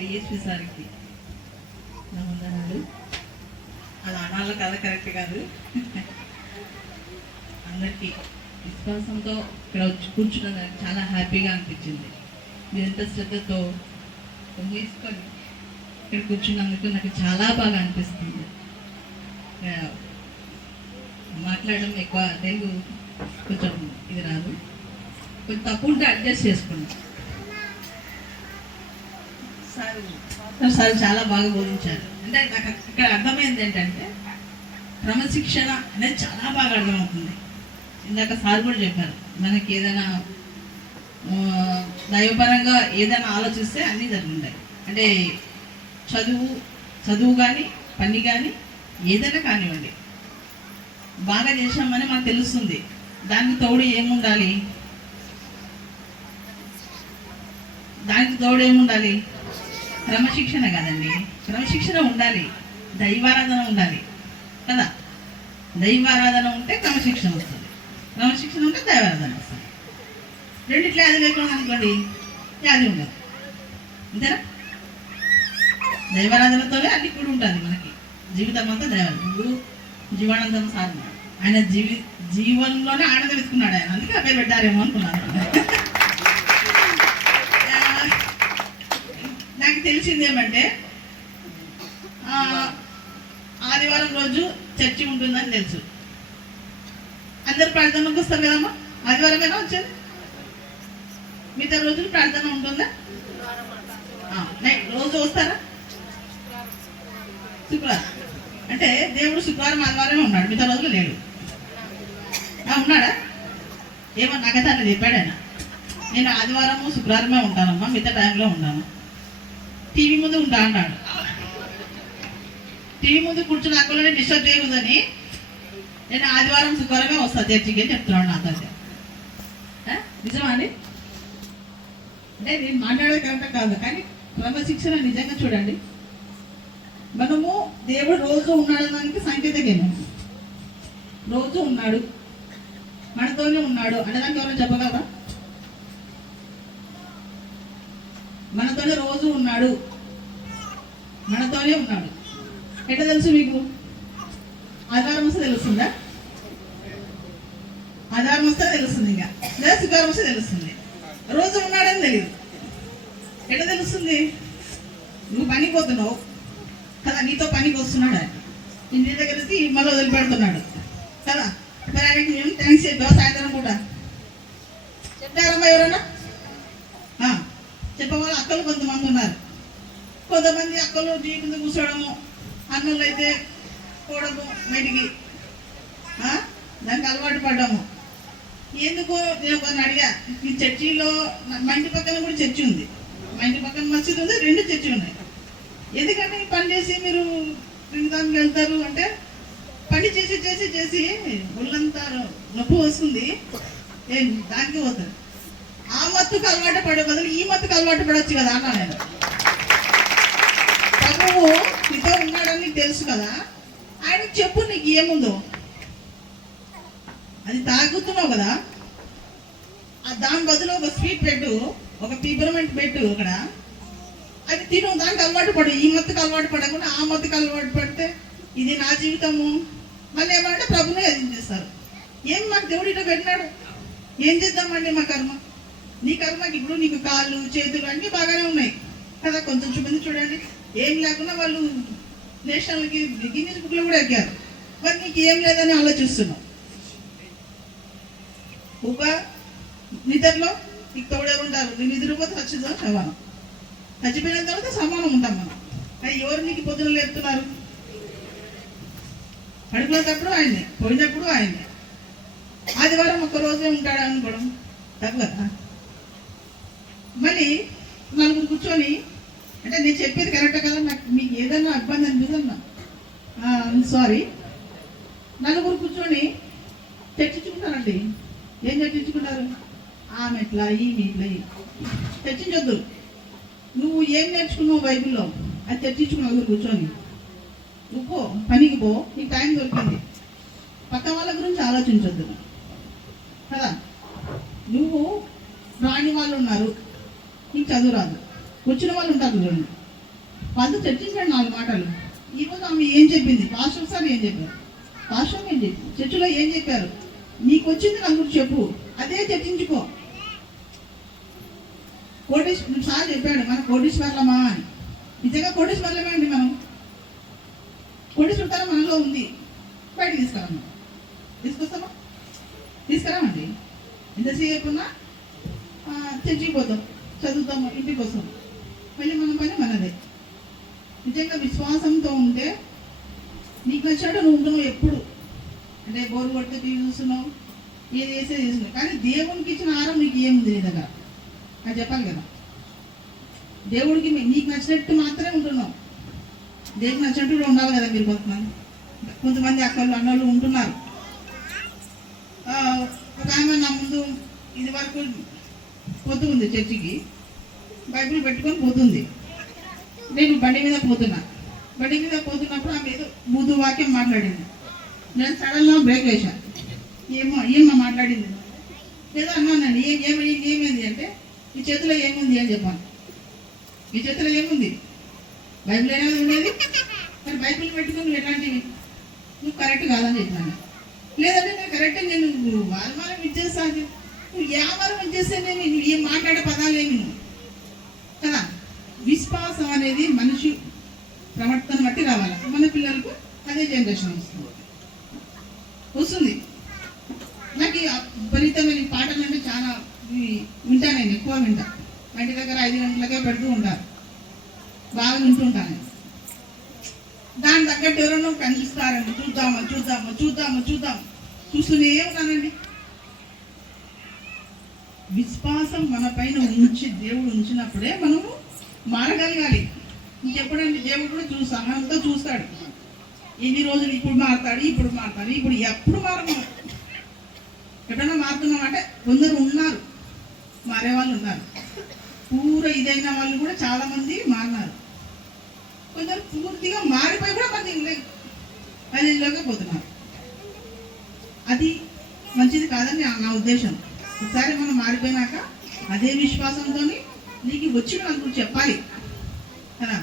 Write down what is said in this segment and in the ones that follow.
DSP సార్కి నా వందనాలు. అలా అనాల కథ కరెక్ట్ కాదు. అందరికీ విశ్వాసంతో ఇక్కడ వచ్చి కూర్చున్నదానికి చాలా హ్యాపీగా అనిపించింది. మీరు ఎంత శ్రద్ధతో తీసుకొని ఇక్కడ కూర్చున్నందుకు నాకు చాలా బాగా అనిపిస్తుంది. మాట్లాడడం ఎక్కువ తెలుగు కొంచెం ఇది రాదు, కొంచెం తప్పు ఉంటే అడ్జస్ట్ చేసుకున్నాం. సార్ చాలా బాగా బోధించారు. అంటే నాకు ఇక్కడ అర్థమైంది ఏంటంటే క్రమశిక్షణ అనేది చాలా బాగా అర్థమవుతుంది. ఇందాక సార్ కూడా చెప్పారు, మనకి ఏదైనా దైవపరంగా ఏదైనా ఆలోచిస్తే అన్నీ జరుగుతాయి. అంటే చదువు కానీ పని కానీ ఏదైనా కానివ్వండి, బాగా చేసామని మనకు తెలుస్తుంది. దానికి తోడు ఏముండాలి? క్రమశిక్షణ కదండి. క్రమశిక్షణ ఉండాలి, దైవారాధన ఉండాలి కదా. దైవారాధన ఉంటే క్రమశిక్షణ వస్తుంది, క్రమశిక్షణ ఉంటే దైవారాధన వస్తుంది. రెండిట్లో అది లేకుండా అనుకోండి, అది ఉండదు. అంతేనా? దైవారాధనతోనే అన్ని కూడా ఉంటుంది మనకి. జీవితం అంతా దైవారాధన. జీవానందం సార్ ఆయన జీవనంలోనే ఆనందం వెతుకున్నాడు ఆయన, అందుకే ఆ పేరు పెట్టారేమో అనుకున్నాను. నాకు తెలిసింది ఏమంటే ఆదివారం రోజు చర్చి ఉంటుందని తెలుసు. అందరు ప్రార్థనకు వస్తారు కదమ్మా. ఆదివారమేనా వచ్చేది? మిగతా రోజులు ప్రార్థన ఉంటుందా? రోజు వస్తారా? శుక్రవారం అంటే దేవుడు శుక్రవారం ఆదివారమే ఉన్నాడు, మిగతా రోజులు లేడు. ఉన్నాడా? ఏమో నాకైతే అన్న చెప్పాడు ఆయన. నేను ఆదివారము శుక్రవారమే ఉంటానమ్మా, మిగతా టైంలో ఉన్నాను. టీవీ ముందు ఉంటా అన్నాడు. టీవీ ముందు కూర్చుని అక్కడనే డిస్టర్బ్ చేయకూడదని నేను ఆదివారం శుక్రవారమే వస్తాను చర్చికి అని చెప్తున్నాడు నాతో. నిజమా అండి? అంటే నేను మాట్లాడేది కరెక్ట్ కాదు, కానీ క్రమశిక్షణ నిజంగా చూడండి. మనము దేవుడు రోజు ఉన్నాడడానికి సంకేతకేమో. రోజు ఉన్నాడు, మనతోనే ఉన్నాడు అనేదానికి ఎవరైనా చెప్పగలరా? మనతోనే రోజు ఉన్నాడు, మనతోనే ఉన్నాడు. ఎట్లా తెలుసు మీకు? ఆదివారం వస్తే తెలుస్తుందా? ఆదివారం వస్తే తెలుస్తుంది, ఇంకా లేదా శుక్రవారం వస్తే తెలుస్తుంది. రోజు ఉన్నాడని తెలియదు. ఎట్లా తెలుస్తుంది? నువ్వు పనికి పోతున్నావు కదా, నీతో పనికి వస్తున్నాడు ఆయన, ఇంటి దగ్గరికి మళ్ళీ వదిలిపెడుతున్నాడు కదా. మరి ఆయనకి మేము థ్యాంక్స్ చెప్పావు సాయంత్రం పూట? చెప్పారమ్మా ఎవరన్నా? చెప్పవాళ్ళు అక్కలు కొంతమంది ఉన్నారు. కొంతమంది అక్కలు జీవితం కూర్చోవడము, అన్నలు అయితే పోవడము బయటికి, దానికి అలవాటు పడ్డాము. ఎందుకు నేను ఒకరిని అడిగా, ఈ చర్చిలో మా ఇంటి పక్కన కూడా చర్చి ఉంది, మా ఇంటి పక్కన మసీదు ఉంది, 2 చర్చి ఉన్నాయి. ఎందుకంటే ఈ పని చేసి మీరు దానికి వెళ్తారు అంటే, పని చేసి చేసి చేసి ఒళ్ళంతా నొప్పి వస్తుంది, దానికి పోతారు. ఆ మత్తుకు అలవాటు పడే బదులు ఈ మత్తుకు అలవాటు పడవచ్చు కదా అన్నా నేను. ప్రభువు నీతో ఉన్నాడని తెలుసు కదా, ఆయనకు చెప్పు నీకు ఏముందో. అది తాగుతున్నావు కదా, దాని బదులు ఒక స్వీట్ పెట్టు, ఒక పిపర్మెంట్ పెట్టు అక్కడ, అది తిను. దానికి అలవాటు పడు. ఈ మత్తుకు అలవాటు పడకుండా ఆ మత్తుకు అలవాటు పడితే ఇది నా జీవితము మళ్ళీ ఏమంటే ప్రభునే ఎదించేస్తారు. ఏం మాకు దేవుడు ఇట్లా పెట్టినాడు, ఏం చేద్దామండి మా కర్మ. నీ కర్మకి ఇప్పుడు నీకు కాళ్ళు చేతులు అన్నీ బాగానే ఉన్నాయి కదా. కొంచెం మంది చూడండి ఏం లేకుండా వాళ్ళు నేషనల్కి గిన్నీస్ బుక్లో కూడా ఎక్కారు. మరి నీకు ఏం లేదని ఆలోచిస్తున్నావు. ఒక నిద్రలో నీకు తోడెవరు ఉంటారు, నీ నిద్రపోతే చచ్చిద్దాం సమానం, చచ్చిపోయిన తర్వాత సమానం ఉంటాం మనం. అది ఎవరు నీకు పొద్దున లేపుతున్నారు? పడుకునేటప్పుడు ఆయన్ని, పోయినప్పుడు ఆయన్ని. ఆదివారం ఒక్కరోజే ఉంటాడు అనుకోవడం తప్పు కదా. మళ్ళీ నలుగురు కూర్చొని, అంటే నేను చెప్పేది కరెక్ట్ కదా, నాకు మీకు ఏదైనా ఇబ్బంది అనిపిస్తున్నా సారీ. నలుగురు కూర్చొని చర్చించుకుంటారండి. ఏం చర్చించుకుంటారు? ఆమె ఇట్లా ఈమె ఇట్లా చర్చించొద్దు. నువ్వు ఏం నేర్చుకున్నావు బైబిల్లో అది చర్చించుకుని నలుగురు కూర్చొని. నువ్వు పో, పనికి పో, నీకు టైం దొరికింది. పక్క వాళ్ళ గురించి ఆలోచించొద్దు కదా. నువ్వు రాని వాళ్ళు ఉన్నారు, నీకు చదువు రాదు, వచ్చిన వాళ్ళు ఉంటారు చూడండి, వాళ్ళతో చర్చించండి 4 మాటలు. ఈరోజు ఆమె ఏం చెప్పింది, పాస్టర్ సార్ ఏం చెప్పారు, పాస్టర్ ఏం చెప్పి చర్చిలో ఏం చెప్పారు, నీకు వచ్చింది నలుగురు చెప్పు, అదే చర్చించుకో. కోటేశ్వర సార్ చెప్పాడు మన కోటేశ్వర్లమా అని. నిజంగా కోటేశ్వర్లమే అండి. మనం కోటేశ్వరతనం మనలో ఉంది, బయట తీసుకురాము. తీసుకొస్తామా? తీసుకురామండి. ఎంతసేపు ఉన్నా చర్చికి పోతాం, చదువుతాము, ఇంటికి వస్తాం, మళ్ళీ మన పని మనదే. నిజంగా విశ్వాసంతో ఉంటే నీకు నచ్చాడు నువ్వు ఉంటున్నావు. ఎప్పుడు అంటే బోరు కొడితే టీవీ చూస్తున్నావు, ఏది వేసే చూస్తున్నావు, కానీ దేవునికి ఇచ్చిన ఆహారం నీకు ఏముంది నీ దగ్గర అది చెప్పాలి కదా. దేవుడికి నీకు నచ్చినట్టు మాత్రమే ఉంటున్నావు, దేవుడికి నచ్చినట్టు కూడా ఉండాలి కదా. మీరు కొంతమంది అక్కలు అన్నోళ్ళు ఉంటున్నారు. ఒక ఆమె నా ముందు ఇది వరకు పోతుంది చర్చికి, బైబిల్ పెట్టుకొని పోతుంది. నేను బండి మీద పోతున్నా, బండి మీద పోతున్నప్పుడు ఆమె ఏదో బూదు వాక్యం మాట్లాడింది. నేను సడన్గా బ్రేక్ వేశాను. ఏమో మాట్లాడింది ఏదో అన్నానండి. ఏమైంది అంటే ఈ చేతిలో ఏముంది అని చెప్పాను. ఈ చేతిలో ఏముంది, బైబిల్ అయినా ఉండేది, మరి బైబిల్ పెట్టుకుని ఎట్లాంటివి నువ్వు కరెక్ట్ కాదని చెప్పాను. లేదంటే నేను కరెక్ట్, నేను వారమానం ఇచ్చేస్తాను, నువ్వు యావారం ఇచ్చేస్తే నేను ఏం మాట్లాడే పదాలేమి కదా. విశ్వాసం అనేది మనిషి ప్రవర్తన బట్టి రావాలి. మన పిల్లలకు అదే జనరేషన్ వస్తుంది. నాకు విపరీతమైన పాటలు అంటే చాలా వింటా, నేను ఎక్కువ వింటా. మా ఇంటి దగ్గర 5 గంటలకే పెడుతూ ఉంటారు, బాగా వింటుంటాను. దాని తగ్గట్టు ఎవరన్నా కనిపిస్తారండి, చూద్దాము చూస్తూనే ఉన్నానండి. విశ్వాసం మన పైన దేవుడు ఉంచినప్పుడే మనము మారగలగాలి. ఇంకెప్పుడంటే దేవుడు కూడా సహనంతో చూస్తాడు. ఎన్ని రోజులు ఇప్పుడు మారుతాడు, ఇప్పుడు ఎప్పుడు మారము. ఎప్పుడైనా మారుతున్నాం అంటే కొందరు ఉన్నారు, మారే వాళ్ళు ఉన్నారు. ఇదైన వాళ్ళు కూడా చాలా మంది మారినారు. కొందరు పూర్తిగా మారిపోయి కూడా పదిలోకి పోతున్నారు. అది మంచిది కాదని నా ఉద్దేశం. ఒకసారి మనం మారిపోయినాక అదే విశ్వాసంతో నీకు వచ్చిన నలుగురు చెప్పాలి కదా.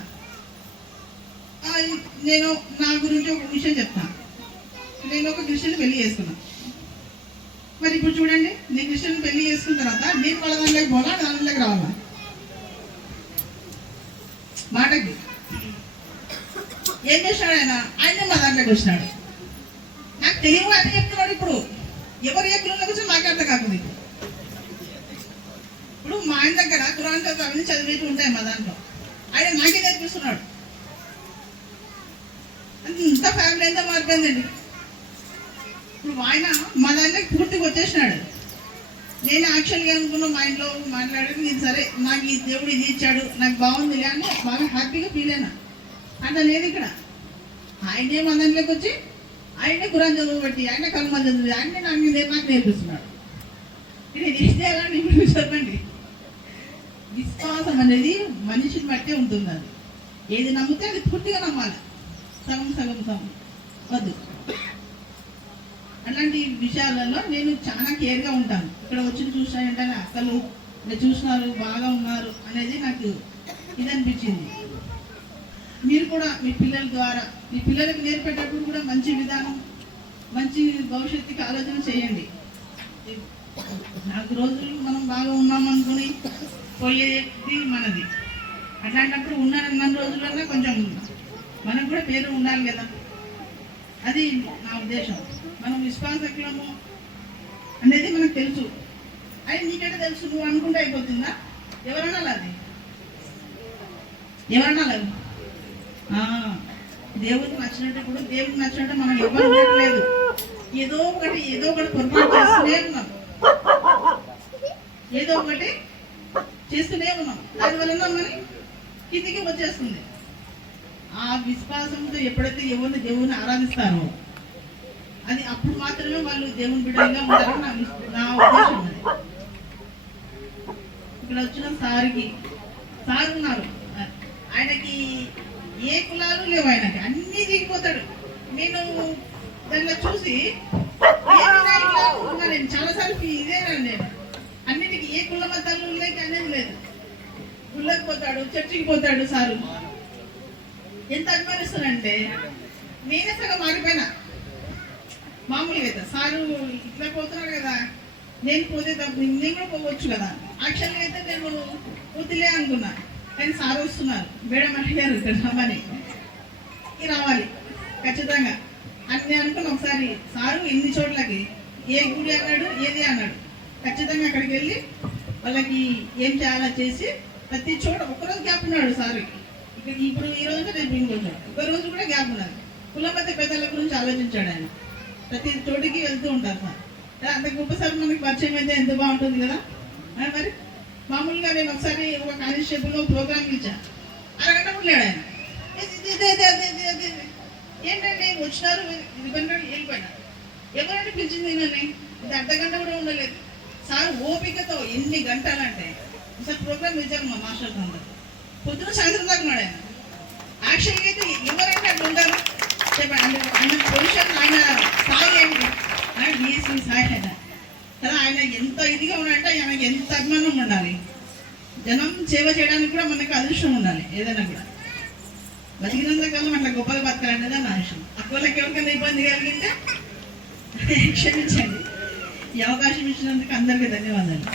నేను నా గురించి ఒక విషయం చెప్తాను. నేను ఒక క్రిస్టియన్ పెళ్లి చేసుకున్నాను. మరి ఇప్పుడు చూడండి, నేను క్రిస్టియన్ పెళ్లి చేసుకున్న తర్వాత నేను వాళ్ళ దాంట్లోకి పోలా, దాంట్లోకి రావాలా మాటకి. ఏం చేసినాడు ఆయన మా దాంట్లోకి వచ్చినాడు. నాకు తెలియదు ఆయన చెప్తున్నాడు. ఇప్పుడు ఎవరు ఏ పిల్లల గురించి నాకు అర్థం కాకుండా. ఇప్పుడు మా ఆయన దగ్గర ఖురాన్ అవన్నీ చదివేసి ఉంటాయి మా దాంట్లో, ఆయన నాకే నేర్పిస్తున్నాడు. ఇంత ఫ్యామిలీ ఎంత మారిపోయిందండి. ఇప్పుడు ఆయన మా దాంట్లోకి పూర్తిగా వచ్చేసినాడు. నేను యాక్చువల్గా అనుకున్నా, మా ఇంట్లో మాట్లాడేది నేను సరే నాకు ఈ దేవుడు ఇది ఇచ్చాడు, నాకు బాగుంది అని బాగా హ్యాపీగా ఫీల్ అయినా. అట్లా లేదు ఇక్కడ. ఆయనే మా దాంట్లోకి వచ్చి ఆయనే ఖురాన్ చదువుబట్టి, ఆయన కల్మా చదివి, ఆయనే నాకు నేర్పిస్తున్నాడు. ఇది ఏం చేయాలని ఇప్పుడు చెప్పండి. విశ్వాసం అనేది మనిషిని బట్టే ఉంటుంది. అది ఏది నమ్మితే అది పూర్తిగా నమ్మాలి, సగం వద్దు. అలాంటి విషయాలలో నేను చాలా కేర్గా ఉంటాను. ఇక్కడ వచ్చి చూసినాయంటే అక్కలు చూసినారు, బాగా ఉన్నారు అనేది నాకు ఇది అనిపించింది. మీరు కూడా మీ పిల్లల ద్వారా మీ పిల్లలకు నేర్పేటప్పుడు కూడా మంచి విధానం, మంచి భవిష్యత్తుకి ఆలోచన చేయండి. 4 రోజులు మనం బాగా ఉన్నామనుకుని పోయేది మనది. అట్లాంటప్పుడు ఉన్న రోజులన్నా కొంచెం మనకు కూడా పేరు ఉండాలి కదా. అది నా ఉద్దేశం. మనం విశ్వాసకులము అనేది మనకు తెలుసు. అది నీకంటే తెలుసు, నువ్వు అనుకుంటే అయిపోతుందా? ఎవరన్నా అది దేవుడికి నచ్చినప్పుడు దేవుడికి నచ్చినట్టు మనం ఎవరు ఉండట్లేదు. ఏదో ఒకటి పొరపాటు చేస్తూనే ఉన్నాం, దానివల్ల మరి కిందికి వచ్చేస్తుంది. ఆ విశ్వాసంతో ఎప్పుడైతే దేవుని ఆరాధిస్తారో అది అప్పుడు మాత్రమే వాళ్ళు దేవుని బిడ్డలుగా ఉంటారని నా ఉద్దేశం. ఇక్కడ వచ్చిన సార్ ఉన్నారు, ఆయనకి ఏ కులాలు లేవు, ఆయనకి అన్నీ దిగిపోతాడు. నేను దానిలో చూసి నేను చాలాసార్లు ఇదేనండి, నేను అన్నిటికీ ఏ కుల మతాలు ఉన్నాయి అనేది లేదు. పోతాడు, చర్చికి పోతాడు సారు. ఎంత అభిమానిస్తానంటే నేనే సగం మారిపోయినా. మామూలుగా అయితే సారు ఇట్లా పోతున్నాడు కదా, నేను పోతే నేను కూడా పోవచ్చు కదా. యాక్చువల్గా అయితే నేను వదిలే అనుకున్నా, కానీ సార్ వస్తున్నారు, మేడం అడిగారు ఇక్కడ రమ్మని, రావాలి ఖచ్చితంగా అని నేను అనుకున్నా. ఒకసారి సారు ఎన్ని చోట్లకి ఏ గుడి అన్నాడు, ఏది అన్నాడు, ఖచ్చితంగా అక్కడికి వెళ్ళి వాళ్ళకి ఏం చేయాలో చేసి ప్రతి చోట ఒక్కరోజు గ్యాప్ ఉన్నాడు సార్కి. ఇక్కడ ఇప్పుడు ఈ రోజు రేపు ఇంకొంచెం ఒక రోజు కూడా గ్యాప్ ఉన్నది. కుల మధ్య పెద్దల గురించి ఆలోచించాడు ఆయన. ప్రతి చోటికి వెళ్తూ ఉంటారు సార్. అంత గొప్ప సార్ మనకి పరిచయం అయితే ఎంత బాగుంటుంది కదా. మరి మామూలుగా నేను ఒకసారి ఒక కానిస్టేబుల్లో ప్రోగ్రామ్ ఇచ్చాను, అరగంట ఉండలేడు ఆయన. ఏంటంటే వచ్చినారు, వెళ్ళిపోయినా. ఎవరంటే పిలిచింది నన్ను, ఇది అర్ధగంట కూడా ఉండలేదు. సార్ ఓపికతో ఎన్ని గంటలంటే ఒకసారి ప్రోగ్రామ్ ఇచ్చారు మా మాస్టర్స్ అందరూ, పొద్దున సాయంత్రం దాకా ఉన్నాడు ఆయన. యాక్చువల్గా అయితే ఎవరంటే అట్లా ఉంటారు చెప్పండి. ఆయన పొజిషన్, ఆయన స్థాయి ఏంటి, ఆయన డిఎస్పీ స్థాయి ఆయన కదా. ఆయన ఎంత ఇదిగా ఉన్నాడంటే ఆయనకి ఎంత అభిమానం ఉండాలి. జనం సేవ చేయడానికి కూడా మనకి అదృష్టం ఉండాలి. ఏదైనా కూడా బతికినంతకాలం అట్లా గొప్పగా బతకాలనేది నా విషయం. అక్కలకి ఎవరికైనా ఇబ్బంది కలిగితే క్షమించండి. ఈ అవకాశం ఇచ్చినందుకు అందరికీ ధన్యవాదాలు.